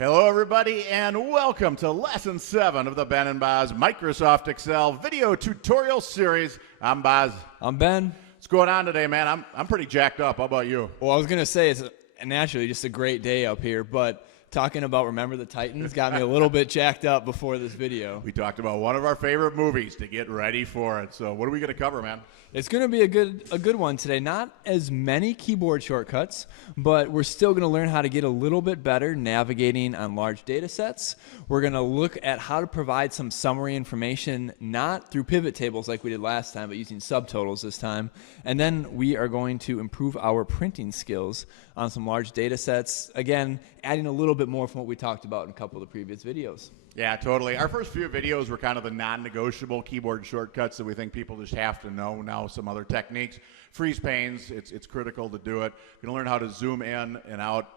Hello, everybody, and welcome to Lesson 7 of the Ben and Boz Microsoft Excel video tutorial series. I'm Boz. I'm Ben. What's going on today, man? I'm pretty jacked up. How about you? Well, I was going to say it's naturally just a great day up here, but talking about Remember the Titans got me a little bit jacked up before this video. We talked about one of our favorite movies to get ready for it. So what are we going to cover, man? It's going to be a good one today. Not as many keyboard shortcuts, but we're still going to learn how to get a little bit better navigating on large data sets. We're going to look at how to provide some summary information, not through pivot tables like we did last time, but using subtotals this time. And then we are going to improve our printing skills on some large data sets. Again, adding a little bit more from what we talked about in a couple of the previous videos. Yeah, totally. Our first few videos were kind of the non-negotiable keyboard shortcuts that we think people just have to know. Now some other techniques. Freeze panes, it's critical to do it. You're going to learn how to zoom in and out,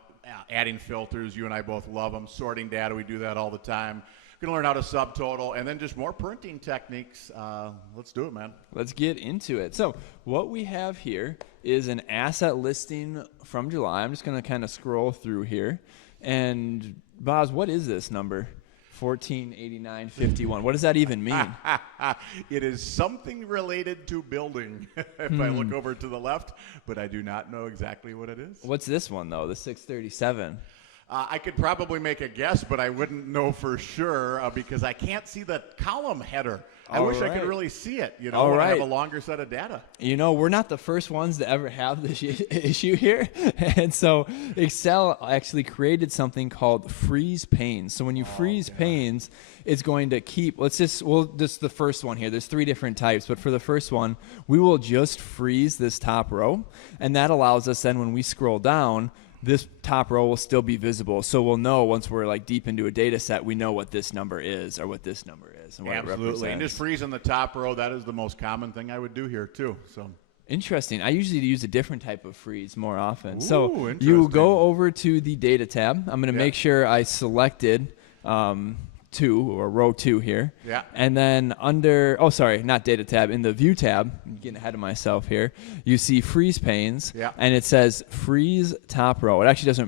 adding filters. You and I both love them. Sorting data, we do that all the time. You're going to learn how to subtotal, and then just more printing techniques. Let's do it, man. Let's get into it. So what we have here is an asset listing from July. I'm just going to kind of scroll through here. And Boz, what is this number? 1489.51. What does that even mean? It is something related to building, if I look over to the left, but I do not know exactly what it is. What's this one, though, the 637? I could probably make a guess, but I wouldn't know for sure because I can't see the column header. I wish I could really see it, when I have a longer set of data. We're not the first ones to ever have this issue here. And so Excel actually created something called freeze panes. So when you freeze panes, it's going to keep, this is the first one here. There's 3 different types, but for the first one, we will just freeze this top row. And that allows us then when we scroll down, this top row will still be visible. So we'll know once we're like deep into a data set, we know what this number is or what this number is and what it represents. And just freezing the top row, that is the most common thing I would do here too. So interesting. I usually use a different type of freeze more often. Ooh, so you go over to the data tab. I'm going to make sure I selected 2 or row 2 here. Yeah. And then under, not data tab, in the view tab, I'm getting ahead of myself here, you see freeze panes. Yeah. And it says freeze top row. It actually doesn't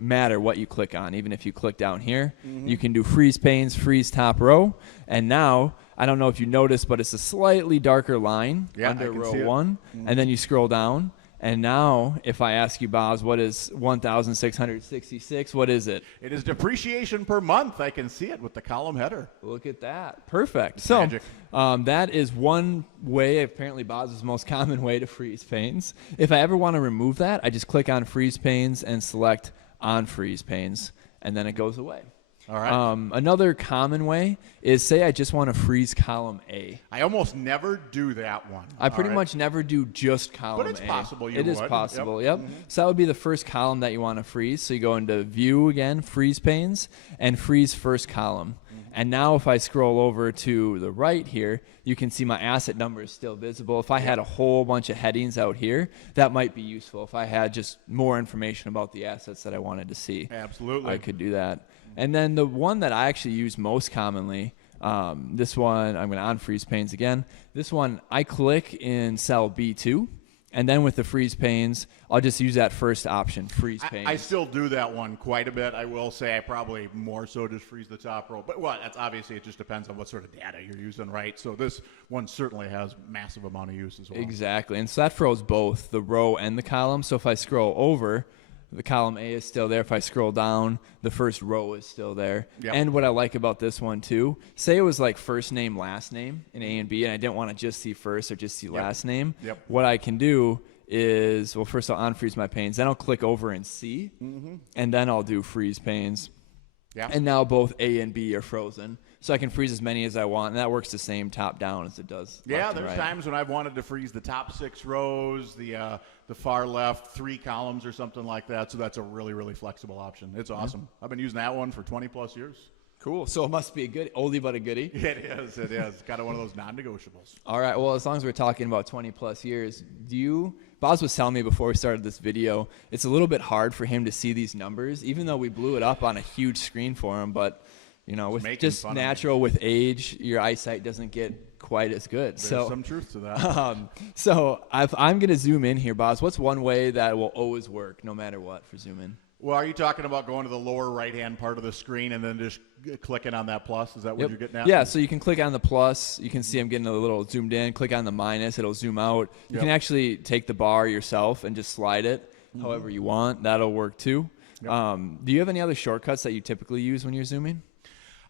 matter what you click on. Even if you click down here, you can do freeze panes, freeze top row. And now, I don't know if you noticed, but it's a slightly darker line under row 1. And then you scroll down. And now, if I ask you, Boz, what is 1,666? What is it? It is depreciation per month. I can see it with the column header. Look at that. Perfect. It's magic. That is one way, apparently Boz's most common way to freeze panes. If I ever want to remove that, I just click on freeze panes and select on freeze panes, and then it goes away. All right. Another common way is, say I just want to freeze column A. I almost never do that one. I pretty much never do just column A. But it's possible you would. It is possible, yep. So that would be the first column that you want to freeze. So you go into View again, Freeze Panes, and freeze first column. And now if I scroll over to the right here, you can see my asset number is still visible. If I had a whole bunch of headings out here, that might be useful. If I had just more information about the assets that I wanted to see. Absolutely. I could do that. And then the one that I actually use most commonly, this one, I'm going to unfreeze panes again. This one, I click in cell B2, and then with the freeze panes, I'll just use that first option, freeze panes. I still do that one quite a bit. I will say I probably more so just freeze the top row. But, that's obviously it just depends on what sort of data you're using, right? So this one certainly has massive amount of use as well. Exactly. And so that froze both the row and the column. So if I scroll over, the column A is still there. If I scroll down, the first row is still there. Yep. And what I like about this one too, say it was like first name, last name in A and B, and I didn't want to just see first or just see last name. Yep. What I can do is, first I'll unfreeze my panes, then I'll click over and C, and then I'll do freeze panes. Yeah. And now both A and B are frozen. So I can freeze as many as I want, and that works the same top down as it does. Yeah, there's times when I've wanted to freeze the top 6 rows, the far left 3 columns or something like that. So that's a really, really flexible option. It's awesome. I've been using that one for 20 plus years. Cool. So it must be a good oldie but a goodie. It is. It is. Kind of one of those non-negotiables. All right. Well, as long as we're talking about 20 plus years, Boz was telling me before we started this video, it's a little bit hard for him to see these numbers, even though we blew it up on a huge screen for him. But with just natural with age, your eyesight doesn't get quite as good. There's some truth to that. So if I'm going to zoom in here, Boz, what's one way that will always work no matter what for zoom in? Well, are you talking about going to the lower right-hand part of the screen and then just clicking on that plus? Is that what you're getting at? Yeah, so you can click on the plus. You can see I'm getting a little zoomed in. Click on the minus. It'll zoom out. You can actually take the bar yourself and just slide it however you want. That'll work too. Do you have any other shortcuts that you typically use when you're zooming?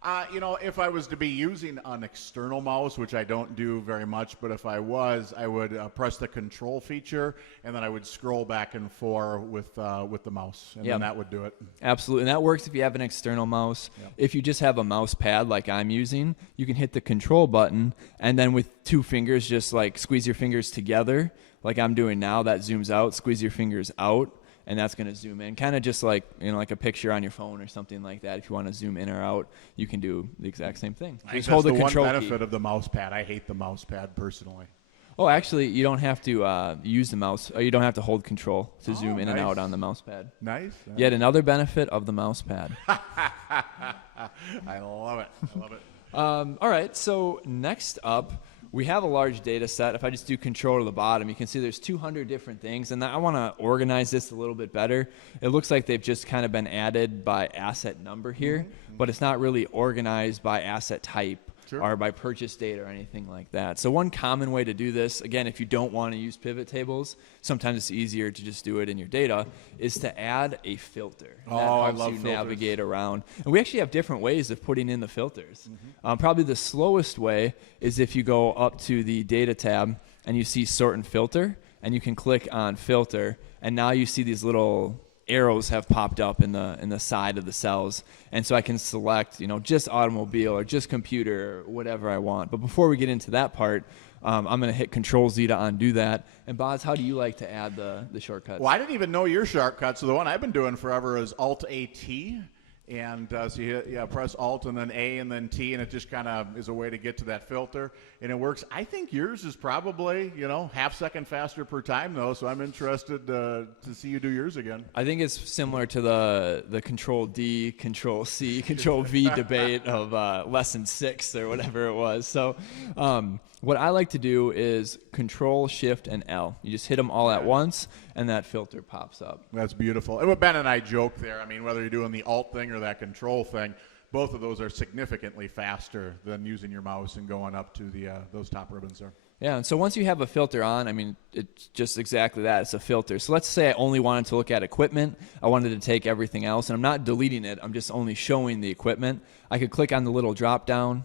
If I was to be using an external mouse, which I don't do very much, but if I was, I would press the control feature, and then I would scroll back and forth with the mouse, and then that would do it. Absolutely, and that works if you have an external mouse. If you just have a mouse pad like I'm using, you can hit the control button, and then with 2 fingers, just like squeeze your fingers together, like I'm doing now. That zooms out. Squeeze your fingers out, and that's going to zoom in, kind of just like like a picture on your phone or something like that. If you want to zoom in or out, you can do the exact same thing. Just hold the control key. One benefit of the mouse pad. I hate the mouse pad personally. Oh, actually, you don't have to use the mouse. Or you don't have to hold control to zoom in and out on the mouse pad. Nice. Yet another benefit of the mouse pad. I love it. I love it. All right. So next up, we have a large data set. If I just do control to the bottom, you can see there's 200 different things. And I want to organize this a little bit better. It looks like they've just kind of been added by asset number here, but it's not really organized by asset type or by purchase date or anything like that. So one common way to do this, again, if you don't want to use pivot tables, sometimes it's easier to just do it in your data, is to add a filter. That helps I love you filters. Navigate around. And we actually have different ways of putting in the filters. Probably the slowest way is if you go up to the data tab and you see sort and filter, and you can click on filter, and now you see these little arrows have popped up in the side of the cells, and so I can select just automobile or just computer or whatever I want. But before we get into that part, I'm going to hit Control Z to undo that. And Boz, how do you like to add the shortcuts? Well, I didn't even know your shortcut, so the one I've been doing forever is Alt-A-T. And so you press Alt and then A and then T, and it just kind of is a way to get to that filter. And it works. I think yours is probably, half second faster per time, though, so I'm interested to see you do yours again. I think it's similar to the Control D, Control C, Control V debate of lesson 6 or whatever it was. So what I like to do is Control, Shift, and L. You just hit them all at once, and that filter pops up. That's beautiful. And what Ben and I joke there, I mean, whether you're doing the Alt thing or that Control thing, both of those are significantly faster than using your mouse and going up to those top ribbons there. Yeah, and so once you have a filter on, I mean, it's just exactly that. It's a filter. So let's say I only wanted to look at equipment. I wanted to take everything else, and I'm not deleting it. I'm just only showing the equipment. I could click on the little drop down.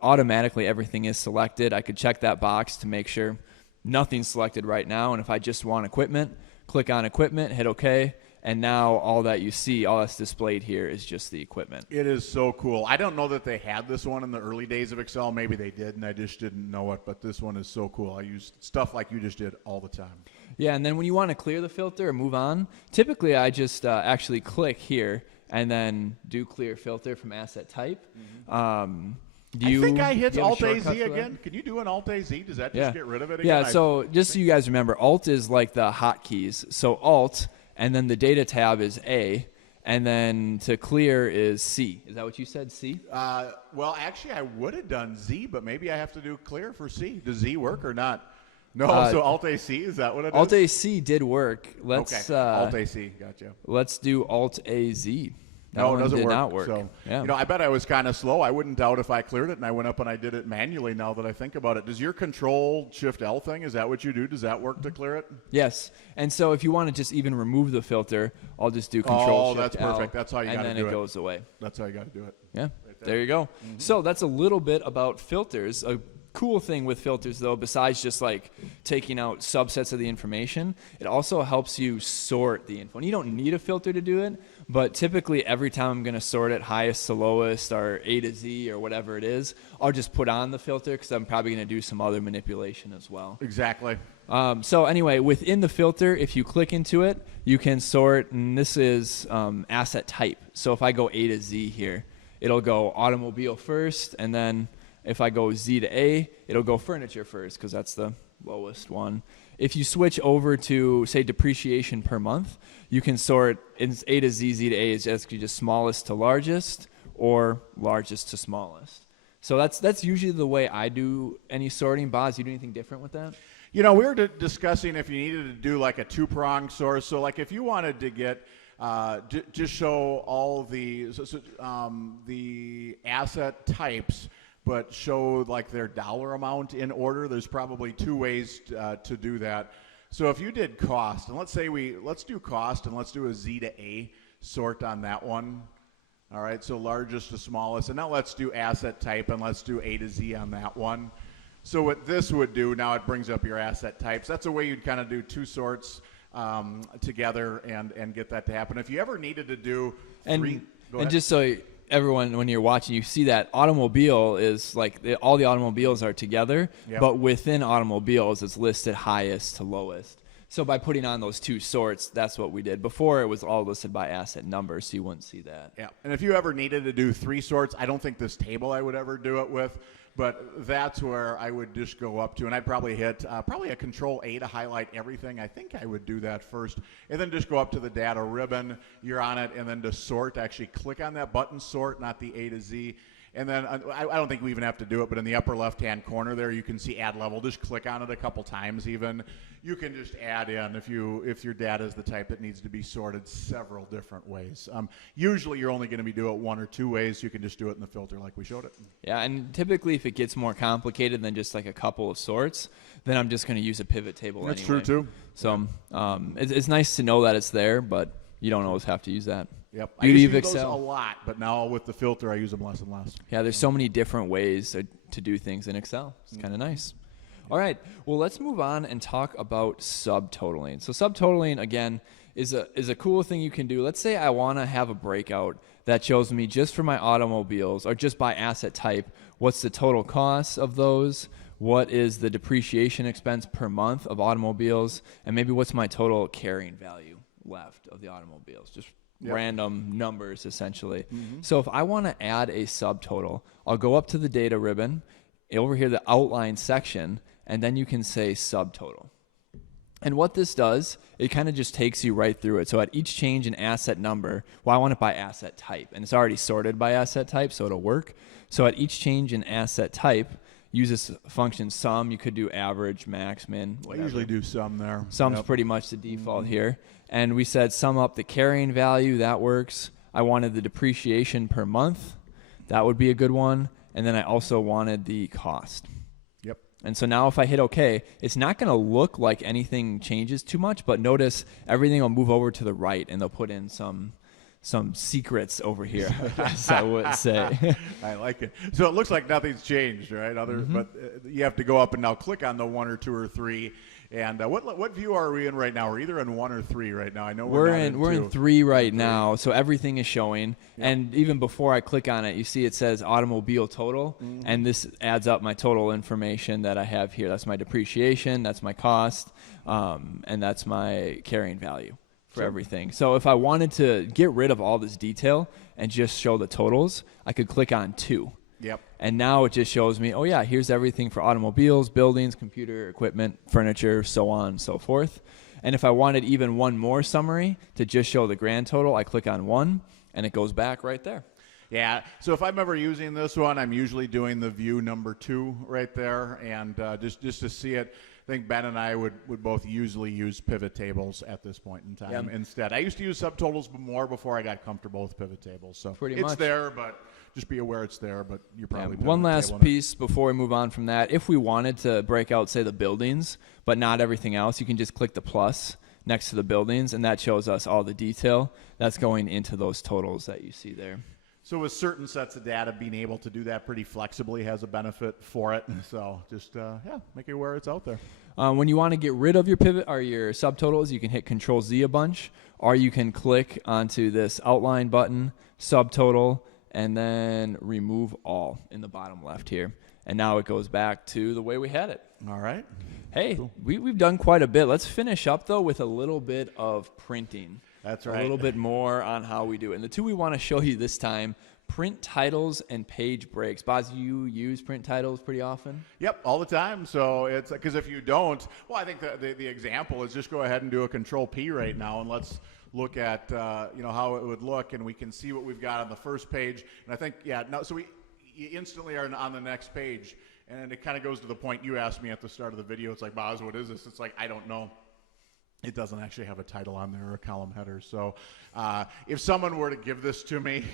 Automatically everything is selected. I could check that box to make sure nothing's selected right now. And if I just want equipment, click on equipment, hit OK. And now all that you see, all that's displayed here is just the equipment. It is so cool. I don't know that they had this one in the early days of Excel. Maybe they did, and I just didn't know it. But this one is so cool. I use stuff like you just did all the time. Yeah, and then when you want to clear the filter or move on, typically I just actually click here and then do clear filter from asset type. I think I hit Alt-A-Z again. Can you do an Alt-A-Z? Does that just get rid of it again? Yeah, so just so you guys remember, Alt is like the hotkeys. So Alt, and then the data tab is A, and then to clear is C. Is that what you said, C? Well, actually, I would have done Z, but maybe I have to do clear for C. Does Z work or not? No, so Alt-A-C, is that what it is? Alt-A-C did work. Okay, Alt-A-C, gotcha. Let's do Alt-A-Z. No, it doesn't did work. Not work. So, yeah. I bet I was kind of slow. I wouldn't doubt if I cleared it, and I went up and I did it manually now that I think about it. Does your Control Shift L thing, is that what you do? Does that work to clear it? Yes. And so if you want to just even remove the filter, I'll just do Control Shift L. Oh, that's perfect. That's how you got to do it. And then it goes away. That's how you got to do it. Yeah. Right there you go. So that's a little bit about filters. A cool thing with filters, though, besides just like taking out subsets of the information, it also helps you sort the info. And you don't need a filter to do it, but typically every time I'm going to sort it highest to lowest or A to Z or whatever it is, I'll just put on the filter because I'm probably going to do some other manipulation as well. Exactly. So anyway, within the filter, if you click into it, you can sort, and this is asset type. So if I go A to Z here, it'll go automobile first, and then if I go Z to A, it'll go furniture first because that's the lowest one. If you switch over to, say, depreciation per month, you can sort A to Z, Z to A is just smallest to largest or largest to smallest. So that's usually the way I do any sorting. Boz, you do anything different with that? We were discussing if you needed to do like a two-prong source. So like if you wanted to get just show all the the asset types, but show like their dollar amount in order. There's probably two ways to do that. So if you did cost, and let's do cost, and let's do a Z to A sort on that one. All right, so largest to smallest, and now let's do asset type, and let's do A to Z on that one. So what this would do, now it brings up your asset types. That's a way you'd kind of do two sorts together and get that to happen. If you ever needed to do three, and just so everyone, when you're watching, you see that automobile is like all the automobiles are together, Yep. but within automobiles, it's listed highest to lowest. So by putting on those two sorts, that's what we did. Before, it was all listed by asset number, so you wouldn't see that. Yeah, and if you ever needed to do three sorts, I don't think this table I would ever do it with, but that's where I would just go up to, and I'd probably hit probably a Control A to highlight everything. I think I would do that first, and then just go up to the data ribbon. You're on it, and then to sort, actually click on that button, sort, not the A to Z. And then I don't think we even have to do it, but in the upper left-hand corner there, you can see add level. Just click on it a couple times even. You can just add in if your data is the type that needs to be sorted several different ways. Usually you're only going to be doing it one or two ways. You can just do it in the filter like we showed it. Yeah, and typically if it gets more complicated than just like a couple of sorts, then I'm just going to use a pivot table That's anyway. true too. So it's nice to know that it's there, but you don't always have to use that. Yep. I Beauty used of to use those Excel. a lot, but now with the filter, I use them less and less. Yeah, there's so many different ways to do things in Excel. It's kind of nice. All right, well, let's move on and talk about subtotaling. So subtotaling, again, is a cool thing you can do. Let's say I want to have a breakout that shows me just for my automobiles or just by asset type, what's the total cost of those, what is the depreciation expense per month of automobiles, and maybe what's my total carrying value left of the automobiles. Just random numbers, essentially. So if I want to add a subtotal, I'll go up to the data ribbon, over here, the outline section, and then you can say subtotal. And what this does, it kind of just takes you right through it. So at each change in asset number, well, I want it by asset type, and it's already sorted by asset type, so it'll work. So at each change in asset type, use this function sum. You could do average, max, min, whatever. I usually do sum there. Sum's pretty much the default here. And we said sum up the carrying value. That works. I wanted the depreciation per month. That would be a good one. And then I also wanted the cost. Yep. And so now if I hit OK, it's not going to look like anything changes too much, but notice everything will move over to the right, and they'll put in some secrets over here, as I would say. I like it. So it looks like nothing's changed, right? But you have to go up and now click on the one or two or three. And what view are we in right now? We're either in one or three right now. I know we're in three right now, so everything is showing. Yep. And even before I click on it, you see it says automobile total, and this adds up my total information that I have here. That's my depreciation, that's my cost, and that's my carrying value for everything. So if I wanted to get rid of all this detail and just show the totals, I could click on 2. Yep. And now it just shows me, oh yeah, here's everything for automobiles, buildings, computer equipment, furniture, so on and so forth. And if I wanted even one more summary to just show the grand total, I click on 1, and it goes back right there. Yeah, so if I'm ever using this one, I'm usually doing the view number 2 right there, and just to see it. I think Ben and I would both usually use pivot tables at this point in time instead. I used to use subtotals more before I got comfortable with pivot tables. So it's there, but just be aware it's there, but you're probably one last piece before we move on from that. If we wanted to break out, say, the buildings, but not everything else, you can just click the plus next to the buildings, and that shows us all the detail that's going into those totals that you see there. So with certain sets of data, being able to do that pretty flexibly has a benefit for it. So just, make it aware it's out there. When you want to get rid of your pivot or your subtotals, you can hit Control-Z a bunch, or you can click onto this outline button, subtotal, and then remove all in the bottom left here. And now it goes back to the way we had it. All right. Hey, cool. We've done quite a bit. Let's finish up, though, with a little bit of printing. That's right. A little bit more on how we do it. And the two we want to show you this time, print titles and page breaks. Boz, you use print titles pretty often? Yep, all the time. So it's because if you don't, well, I think the example is just go ahead and do a Control P right now, and let's look at how it would look, and we can see what we've got on the first page. And I think so you instantly are on the next page, and it kind of goes to the point you asked me at the start of the video. It's like, Boz, what is this? It's like, I don't know. it doesn't actually have a title on there or a column header. So if someone were to give this to me,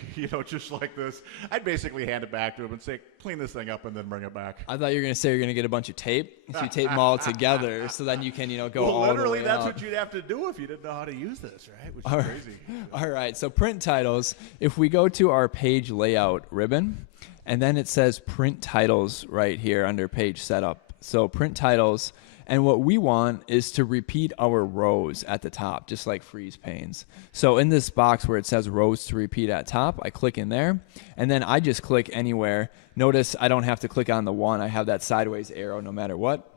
just like this, I'd basically hand it back to them and say, clean this thing up and then bring it back. I thought you were going to say you're going to get a bunch of tape. So you tape them all together so then you can, go all the way literally, that's up. what you'd have to do if you didn't know how to use this, right? Which is crazy. All right, so print titles. If we go to our page layout ribbon, and then it says print titles right here under page setup. So print titles. And what we want is to repeat our rows at the top, just like freeze panes. So in this box where it says rows to repeat at top, I click in there, and then I just click anywhere. Notice I don't have to click on the one. I have that sideways arrow no matter what.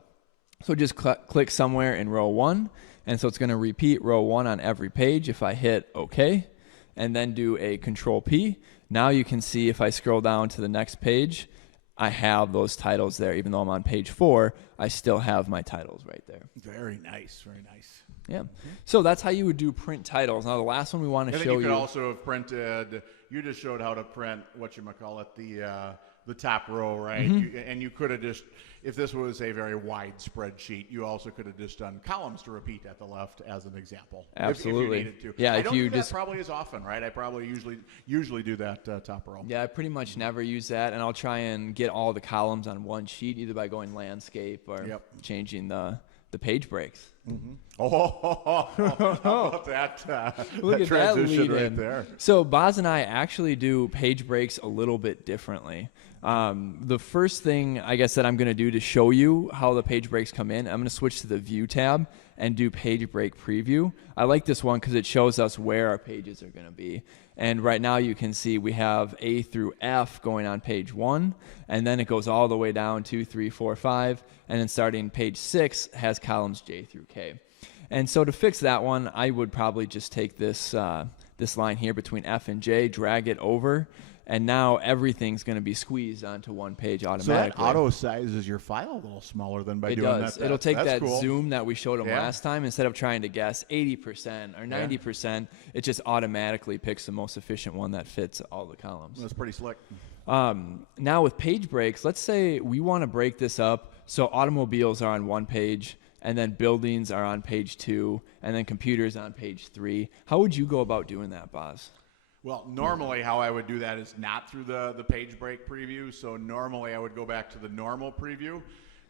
So just click somewhere in row 1, and so it's going to repeat row 1 on every page. If I hit OK, and then do a Control P, now you can see if I scroll down to the next page, I have those titles there. Even though I'm on page 4, I still have my titles right there. Very nice, very nice. Yeah. So that's how you would do print titles. Now the last one we want to show you. You could also have printed. You just showed how to print the top row, right? Mm-hmm. And you could have just, if this was a very wide spreadsheet, you also could have just done columns to repeat at the left as an example. Absolutely. If you needed to. Yeah. I don't do that probably as often, right? I probably usually do that top row. Yeah, I pretty much never use that, and I'll try and get all the columns on one sheet, either by going landscape or changing the page breaks. Mm-hmm. How about that? Look that at transition that lead right in. there. So Boz and I actually do page breaks a little bit differently. The first thing I guess that I'm going to do to show you how the page breaks come in, I'm going to switch to the View tab and do Page Break Preview. I like this one because it shows us where our pages are going to be. And right now you can see we have A through F going on page 1, and then it goes all the way down 2, 3, 4, 5, and then starting page 6 has columns J through K. And so to fix that one, I would probably just take this line here between F and J, drag it over, and now everything's going to be squeezed onto one page automatically. So that auto sizes your file a little smaller than by doing that. It does. It'll take that cool. zoom that we showed them last time. Instead of trying to guess 80% or 90%, it just automatically picks the most efficient one that fits all the columns. That's pretty slick. Now with page breaks, let's say we want to break this up so automobiles are on one page, and then buildings are on page 2, and then computers on page 3. How would you go about doing that, Boz? Well, normally how I would do that is not through the page break preview. So normally I would go back to the normal preview,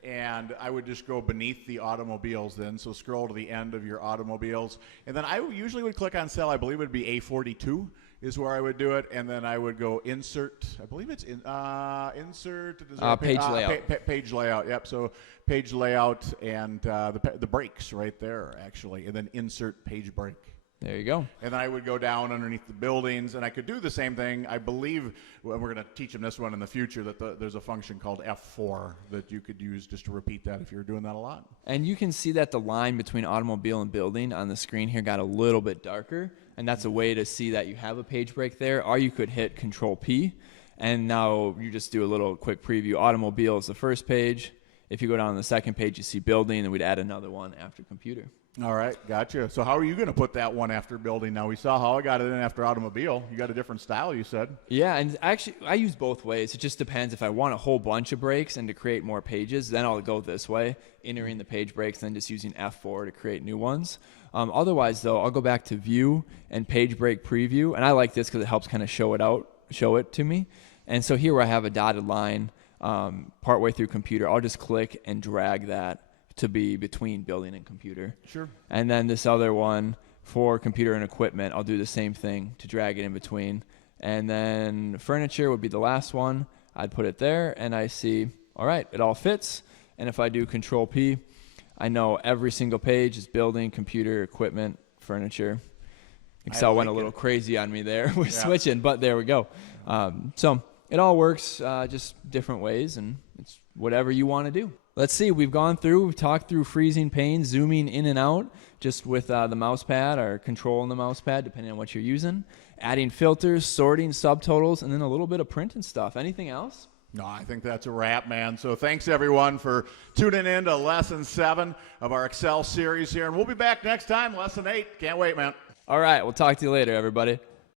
and I would just go beneath the automobiles then. So scroll to the end of your automobiles. And then I usually would click on cell, I believe it would be A42 is where I would do it. And then I would go insert, I believe it's insert. Page layout. Page layout, yep. So page layout and the breaks right there, actually. And then insert page break. There you go. And then I would go down underneath the buildings, and I could do the same thing. I believe, we're going to teach them this one in the future, that there's a function called F4 that you could use just to repeat that if you're doing that a lot. And you can see that the line between automobile and building on the screen here got a little bit darker, and that's a way to see that you have a page break there. Or you could hit Control P, and now you just do a little quick preview. Automobile is the first page. If you go down to the second page, you see building, and we'd add another one after computer. All right, gotcha. So how are you going to put that one after building? Now, we saw how I got it in after automobile. You got a different style, you said. Yeah, and actually, I use both ways. It just depends. If I want a whole bunch of breaks and to create more pages, then I'll go this way, entering the page breaks, then just using F4 to create new ones. Otherwise, though, I'll go back to View and Page Break Preview, and I like this because it helps kind of show it to me. And so here where I have a dotted line partway through computer, I'll just click and drag that to be between building and computer. Sure. And then this other one for computer and equipment, I'll do the same thing to drag it in between. And then furniture would be the last one. I'd put it there, and I see, all right, it all fits. And if I do Control P, I know every single page is building, computer, equipment, furniture. Excel went a little crazy on me there with switching, but there we go. So it all works just different ways, and it's whatever you want to do. Let's see, we've talked through freezing panes, zooming in and out, just with the mouse pad or control on the mouse pad, depending on what you're using. Adding filters, sorting, subtotals, and then a little bit of print and stuff. Anything else? No, I think that's a wrap, man. So thanks, everyone, for tuning in to Lesson 7 of our Excel series here. And we'll be back next time, Lesson 8. Can't wait, man. All right, we'll talk to you later, everybody.